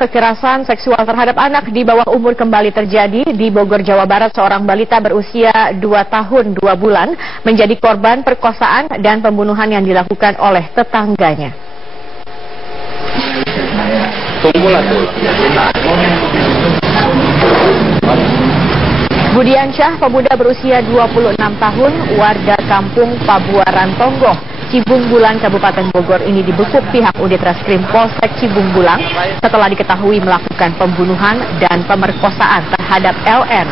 Kekerasan seksual terhadap anak di bawah umur kembali terjadi di Bogor, Jawa Barat. Seorang balita berusia 2 tahun 2 bulan menjadi korban perkosaan dan pembunuhan yang dilakukan oleh tetangganya. Budiansyah, pemuda berusia 26 tahun, warga kampung Pabuaran Tonggoh, Cibung Bulang, Kabupaten Bogor ini dibekuk pihak Unit Reskrim Polsek Cibung Bulang setelah diketahui melakukan pembunuhan dan pemerkosaan terhadap LN.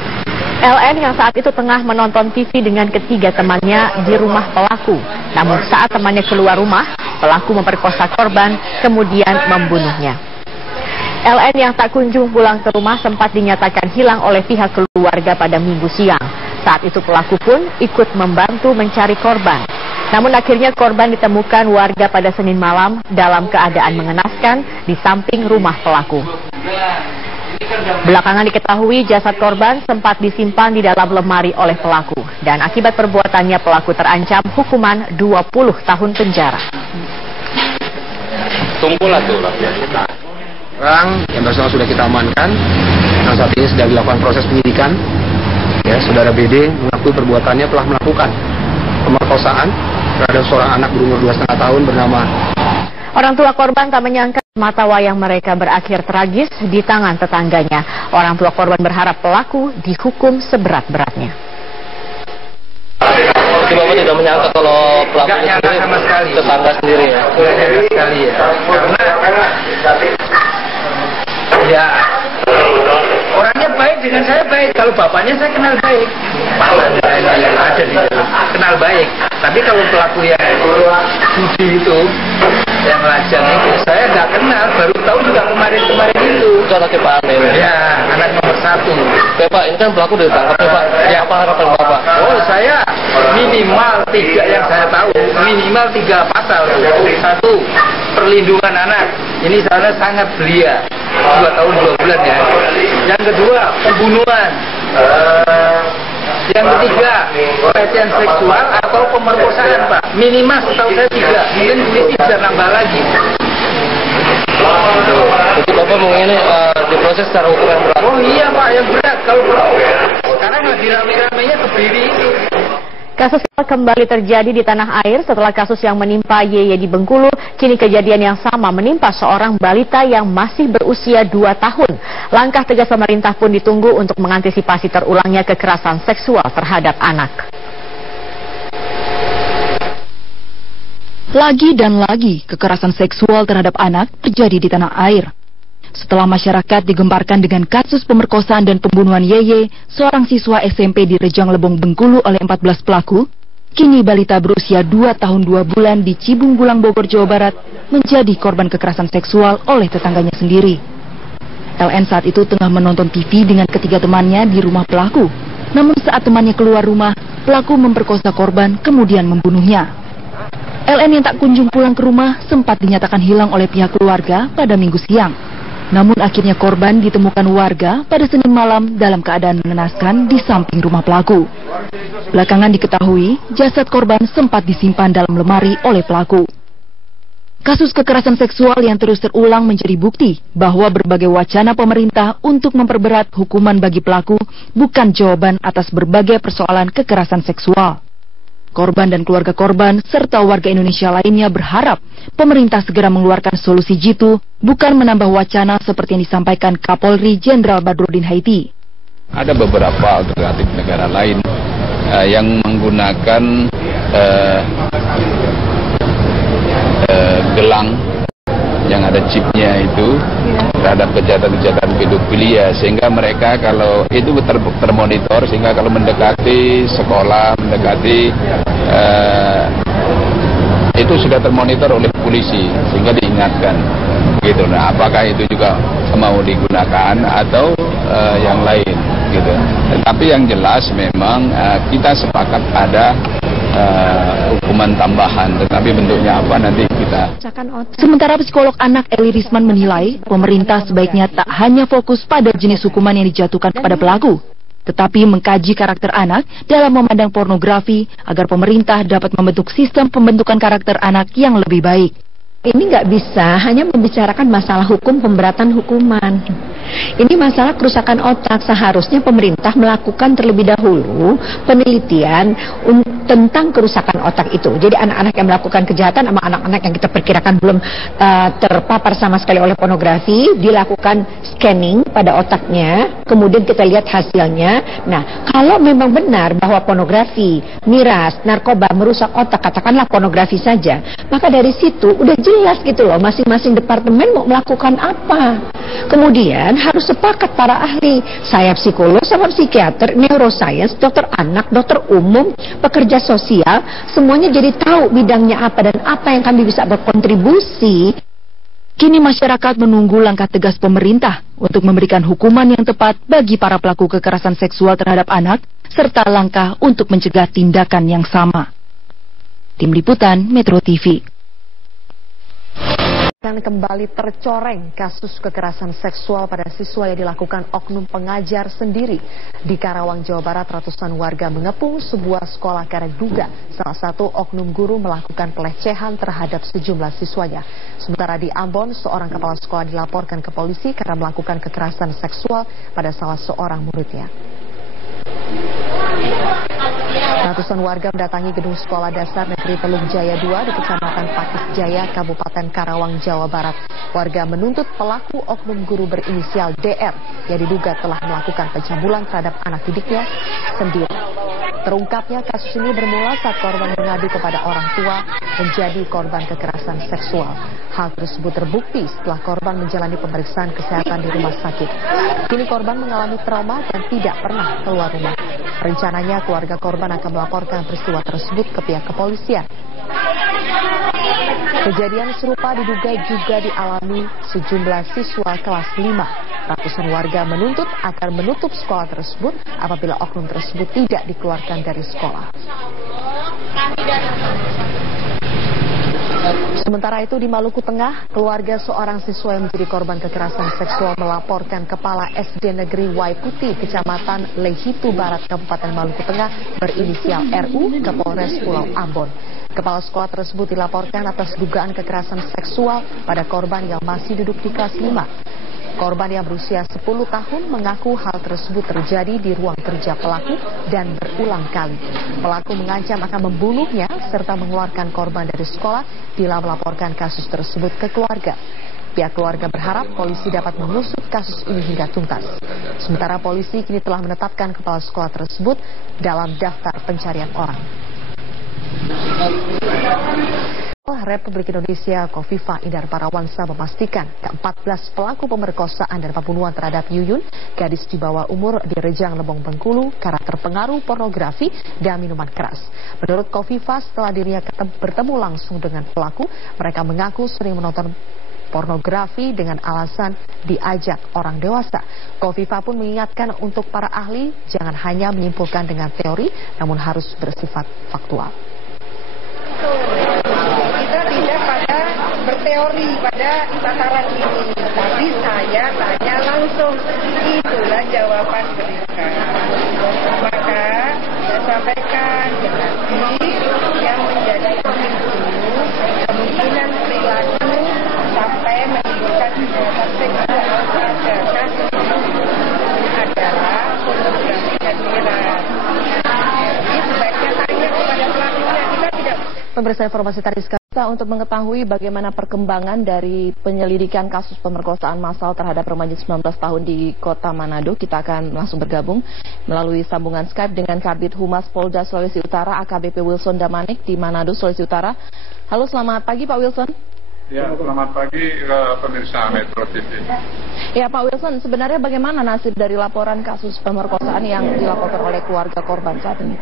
LN yang saat itu tengah menonton TV dengan ketiga temannya di rumah pelaku. Namun saat temannya keluar rumah, pelaku memperkosa korban kemudian membunuhnya. LN yang tak kunjung pulang ke rumah sempat dinyatakan hilang oleh pihak keluarga pada Minggu siang. Saat itu pelaku pun ikut membantu mencari korban. Namun akhirnya korban ditemukan warga pada Senin malam dalam keadaan mengenaskan di samping rumah pelaku. Belakangan diketahui jasad korban sempat disimpan di dalam lemari oleh pelaku. Dan akibat perbuatannya pelaku terancam hukuman 20 tahun penjara. Tunggulah tuh orang yang bersama sudah kita amankan. Nah, saat ini sedang dilakukan proses penyidikan. Ya, saudara BD mengakui perbuatannya telah melakukan pemerkosaan terhadap seorang anak berumur 2,5 tahun bernama. Orang tua korban tak menyangka mata wayang mereka berakhir tragis di tangan tetangganya. Orang tua korban berharap pelaku dihukum seberat-beratnya. Bapak tidak menyangka kalau pelaku sendiri sama sekali tetangga sendiri ya? Sama sekali ya. Karena ya orangnya baik, dengan saya baik. Kalau bapaknya saya kenal baik, ada di dalam kenal baik. Tapi kalau pelaku yang Budi itu, yang lajang itu, saya nggak kenal. Baru tahu juga kemarin-kemarin itu. Itu anaknya Pak Ane. Ya, anak nomor 1. Pak, ini kan pelaku ditangkap ya Pak. Ya, apa harapan Bapak? Oh, saya minimal 3 yang saya tahu, minimal 3 pasal. 1, perlindungan anak. Ini sana sangat belia. 2 tahun 2 bulan ya. Yang kedua, pembunuhan. Yang ketiga, pelecehan seksual atau pemerkosaan, Pak. Minimal setahu saya 3. Mungkin polisi bisa nambah lagi. Jadi Bapak mau ini diproses secara hukum yang berat. Oh iya Pak, yang berat. Kalau sekarang lagi rame-ramenya kebiri itu. Kasus kembali terjadi di tanah air setelah kasus yang menimpa YY di Bengkulu. Kini kejadian yang sama menimpa seorang balita yang masih berusia 2 tahun. Langkah tegas pemerintah pun ditunggu untuk mengantisipasi terulangnya kekerasan seksual terhadap anak. Lagi dan lagi kekerasan seksual terhadap anak terjadi di tanah air. Setelah masyarakat digemparkan dengan kasus pemerkosaan dan pembunuhan YY, seorang siswa SMP di Rejang Lebong, Bengkulu oleh 14 pelaku, kini balita berusia 2 tahun 2 bulan di Cibung Bulang, Bogor, Jawa Barat, menjadi korban kekerasan seksual oleh tetangganya sendiri. LN saat itu tengah menonton TV dengan ketiga temannya di rumah pelaku. Namun saat temannya keluar rumah, pelaku memperkosa korban kemudian membunuhnya. LN yang tak kunjung pulang ke rumah sempat dinyatakan hilang oleh pihak keluarga pada Minggu siang. Namun akhirnya korban ditemukan warga pada Senin malam dalam keadaan mengenaskan di samping rumah pelaku. Belakangan diketahui jasad korban sempat disimpan dalam lemari oleh pelaku. Kasus kekerasan seksual yang terus terulang menjadi bukti bahwa berbagai wacana pemerintah untuk memperberat hukuman bagi pelaku bukan jawaban atas berbagai persoalan kekerasan seksual. Korban dan keluarga korban serta warga Indonesia lainnya berharap pemerintah segera mengeluarkan solusi jitu, bukan menambah wacana seperti yang disampaikan Kapolri Jenderal Badrodin Haiti. Ada beberapa alternatif negara lain yang menggunakan gelang yang ada chipnya itu terhadap kejahatan-kejahatan pedofilia, sehingga mereka kalau itu termonitor, sehingga kalau mendekati sekolah, mendekati itu sudah termonitor oleh polisi, sehingga diingatkan gitu. Nah, apakah itu juga mau digunakan atau yang lain gitu. Tetapi yang jelas memang kita sepakat ada hukuman tambahan, tetapi bentuknya apa nanti kita. Sementara psikolog anak Eli Risman menilai pemerintah sebaiknya tak hanya fokus pada jenis hukuman yang dijatuhkan pada pelaku, tetapi mengkaji karakter anak dalam memandang pornografi agar pemerintah dapat membentuk sistem pembentukan karakter anak yang lebih baik. Ini nggak bisa hanya membicarakan masalah hukum pemberatan hukuman. Ini masalah kerusakan otak. Seharusnya pemerintah melakukan terlebih dahulu penelitian tentang kerusakan otak itu. Jadi anak-anak yang melakukan kejahatan sama anak-anak yang kita perkirakan belum terpapar sama sekali oleh pornografi, dilakukan scanning pada otaknya, kemudian kita lihat hasilnya. Nah, kalau memang benar bahwa pornografi, miras, narkoba merusak otak, katakanlah pornografi saja, maka dari situ udah jelas gitu loh, masing-masing departemen mau melakukan apa. Kemudian harus sepakat para ahli, saya psikolog sama psikiater, neuroscience, dokter anak, dokter umum, pekerja sosial, semuanya jadi tahu bidangnya apa dan apa yang kami bisa berkontribusi. Kini masyarakat menunggu langkah tegas pemerintah untuk memberikan hukuman yang tepat bagi para pelaku kekerasan seksual terhadap anak, serta langkah untuk mencegah tindakan yang sama. Tim Liputan Metro TV. Akan kembali tercoreng kasus kekerasan seksual pada siswa yang dilakukan oknum pengajar sendiri. Di Karawang, Jawa Barat, ratusan warga mengepung sebuah sekolah karena diduga salah satu oknum guru melakukan pelecehan terhadap sejumlah siswanya. Sementara di Ambon, seorang kepala sekolah dilaporkan ke polisi karena melakukan kekerasan seksual pada salah seorang muridnya. Ratusan warga mendatangi gedung Sekolah Dasar Negeri Teluk Jaya 2 di Kecamatan Pakis Jaya, Kabupaten Karawang, Jawa Barat. Warga menuntut pelaku oknum guru berinisial DR yang diduga telah melakukan pencabulan terhadap anak didiknya sendiri. Terungkapnya kasus ini bermula saat korban mengadu kepada orang tua menjadi korban kekerasan seksual. Hal tersebut terbukti setelah korban menjalani pemeriksaan kesehatan di rumah sakit. Kini korban mengalami trauma dan tidak pernah keluar rumah. Rencananya keluarga korban akan melaporkan peristiwa tersebut ke pihak kepolisian. Kejadian serupa diduga juga dialami sejumlah siswa kelas 5. Ratusan warga menuntut agar menutup sekolah tersebut apabila oknum tersebut tidak dikeluarkan dari sekolah. Sementara itu di Maluku Tengah, keluarga seorang siswa yang menjadi korban kekerasan seksual melaporkan Kepala SD Negeri Waiputi, Kecamatan Lehitu Barat, Kabupaten Maluku Tengah berinisial RU ke Polres Pulau Ambon. Kepala sekolah tersebut dilaporkan atas dugaan kekerasan seksual pada korban yang masih duduk di kelas 5. Korban yang berusia 10 tahun mengaku hal tersebut terjadi di ruang kerja pelaku dan berulang kali. Pelaku mengancam akan membunuhnya serta mengeluarkan korban dari sekolah bila melaporkan kasus tersebut ke keluarga. Pihak keluarga berharap polisi dapat mengusut kasus ini hingga tuntas. Sementara polisi kini telah menetapkan kepala sekolah tersebut dalam daftar pencarian orang. Republik Indonesia Kofifa Indar Parawansa memastikan ke-14 pelaku pemerkosaan dan pembunuhan terhadap Yuyun, gadis di bawah umur di Rejang Lebong Bengkulu, karena terpengaruh pornografi dan minuman keras. Menurut Kofifa, setelah dirinya bertemu langsung dengan pelaku, mereka mengaku sering menonton pornografi dengan alasan diajak orang dewasa. Kofifa pun mengingatkan untuk para ahli jangan hanya menyimpulkan dengan teori, namun harus bersifat faktual. Kita tidak pada berteori pada tataran ini, tapi saya tanya langsung, itulah jawaban mereka. Maka saya sampaikan nanti yang menjadi pemicu kemungkinan perilaku sampai menimbulkan kejahatan seksual pada kasus adalah pornografi dan miras. Jadi sebaiknya tanya kepada pelakunya, kita tidak. Pemirsa, informasi tadi sekali untuk mengetahui bagaimana perkembangan dari penyelidikan kasus pemerkosaan massal terhadap remaja 19 tahun di Kota Manado. Kita akan langsung bergabung melalui sambungan Skype dengan Kabid Humas Polda Sulawesi Utara AKBP Wilson Damanik di Manado, Sulawesi Utara. Halo, selamat pagi Pak Wilson. Ya, selamat pagi pemirsa Metro TV. Ya Pak Wilson, sebenarnya bagaimana nasib dari laporan kasus pemerkosaan yang dilaporkan oleh keluarga korban saat ini?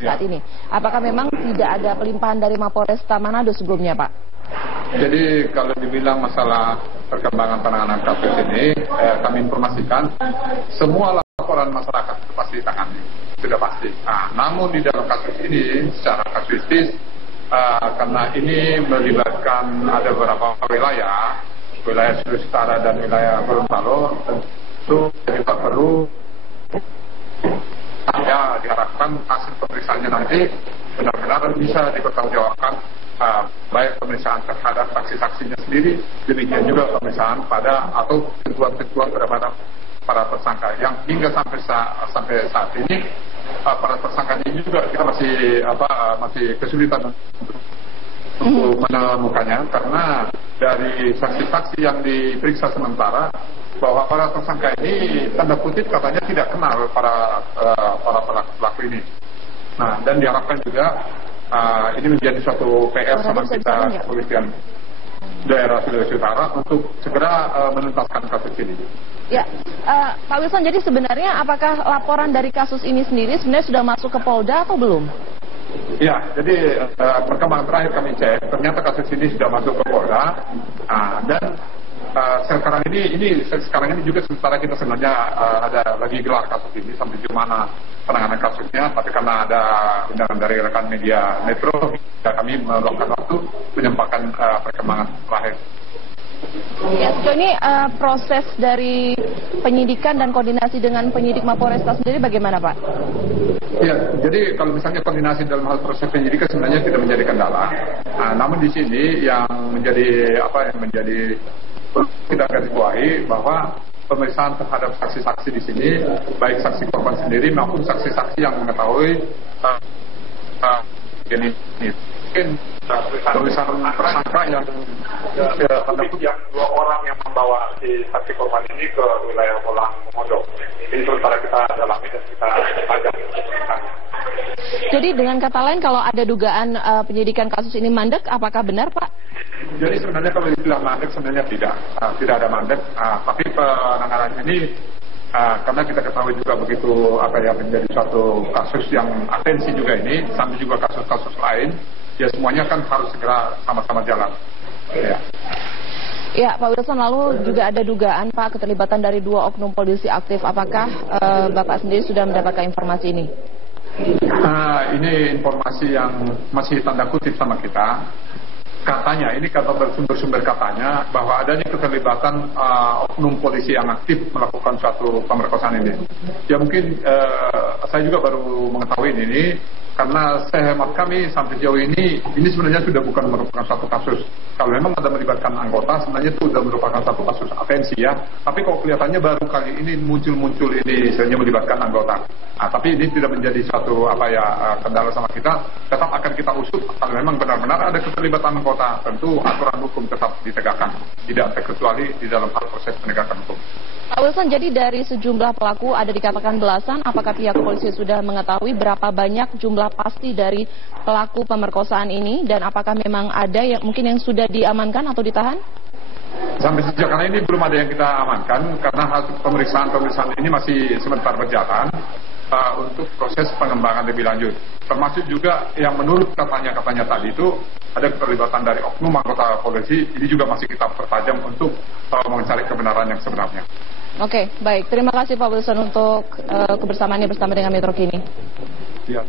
Saat ini. Apakah memang tidak ada pelimpahan dari Mapolresta Manado sebelumnya, Pak? Jadi kalau dibilang masalah perkembangan penanganan kasus ini, kami informasikan semua laporan masyarakat itu pasti ditangani, sudah pasti. Nah, namun di dalam kasus ini secara kasuistis, karena ini melibatkan ada beberapa wilayah Sulawesi Utara dan wilayah Gorontalo, tentu kita perlu ya diharapkan hasil pemeriksaannya nanti benar-benar bisa dipertanggungjawabkan baik pemerintah pemeriksaan terhadap saksi-saksinya sendiri, demikian juga pemeriksaan pada atau ketentuan-ketentuan terhadap para tersangka yang hingga sampai saat ini para tersangka ini juga kita masih kesulitan untuk menemukannya karena dari saksi-saksi yang diperiksa sementara bahwa para tersangka ini tanda kutip katanya tidak kenal para pelaku ini. Nah, dan diharapkan juga ini menjadi suatu PR sama kita kepolisian daerah Sulawesi Utara untuk segera menuntaskan kasus ini. Ya, Pak Wilson, jadi sebenarnya apakah laporan dari kasus ini sendiri sebenarnya sudah masuk ke Polda atau belum? Ya, jadi perkembangan terakhir kami cek, ternyata kasus ini sudah masuk ke Polda, dan sekarang ini juga sementara kita sebenarnya ada lagi gelar kasus ini sampai di mana penanganan kasusnya, tapi karena ada undangan dari rekan media Metro, kami meluangkan waktu menyampaikan perkembangan terakhir. Ya, sejauh ini proses dari penyidikan dan koordinasi dengan penyidik Mapolresta sendiri bagaimana, Pak? Ya, jadi kalau misalnya koordinasi dalam hal proses penyidikan sebenarnya tidak menjadi kendala. Namun di sini yang menjadi kita garis bawahi bahwa pemeriksaan terhadap saksi-saksi di sini, baik saksi korban sendiri maupun saksi-saksi yang mengetahui ini mungkin tulisan tersangka yang dua orang yang membawa si saksi korban ini ke wilayah Bolang Modo. Ini sementara kita dalami dan kita pajak. Jadi dengan kata lain kalau ada dugaan penyidikan kasus ini mandek, apakah benar, Pak? Jadi sebenarnya kalau istilah mandek sebenarnya tidak ada mandek, tapi penanganan ini karena kita ketahui juga begitu menjadi suatu kasus yang atensi juga ini, sampai juga kasus-kasus lain, ya semuanya kan harus segera sama-sama jalan. Ya. Ya, Pak Wilson, lalu juga ada dugaan, Pak, keterlibatan dari 2 oknum polisi aktif. Apakah Bapak sendiri sudah mendapatkan informasi ini? Ini informasi yang masih tanda kutip sama kita. Katanya, ini kata bersumber-sumber katanya, bahwa adanya keterlibatan oknum polisi yang aktif melakukan suatu pemerkosaan ini. Ya mungkin saya juga baru mengetahui ini, karena sehemat kami sampai jauh ini sebenarnya sudah bukan merupakan satu kasus. Kalau memang ada melibatkan anggota, sebenarnya itu sudah merupakan satu kasus atensi ya. Tapi kalau kelihatannya baru kali ini muncul ini sebenarnya melibatkan anggota. Tapi ini tidak menjadi suatu kendala sama kita. Tetap akan kita usut kalau memang benar-benar ada keterlibatan anggota. Tentu aturan hukum tetap ditegakkan, tidak terkecuali di dalam hal proses penegakan hukum. Pak Wilson, jadi dari sejumlah pelaku ada dikatakan belasan, apakah pihak kepolisian sudah mengetahui berapa banyak jumlah pasti dari pelaku pemerkosaan ini, dan apakah memang ada yang mungkin yang sudah diamankan atau ditahan? Sampai sejauh ini belum ada yang kita amankan karena hasil pemeriksaan ini masih sebentar berjalan untuk proses pengembangan lebih lanjut. Termasuk juga yang menurut katanya tadi itu ada keterlibatan dari oknum anggota polisi, ini juga masih kita pertajam untuk mencari kebenaran yang sebenarnya. Oke, baik. Terima kasih Pak Wilson untuk kebersamaannya bersama dengan Metro Kini. Ya.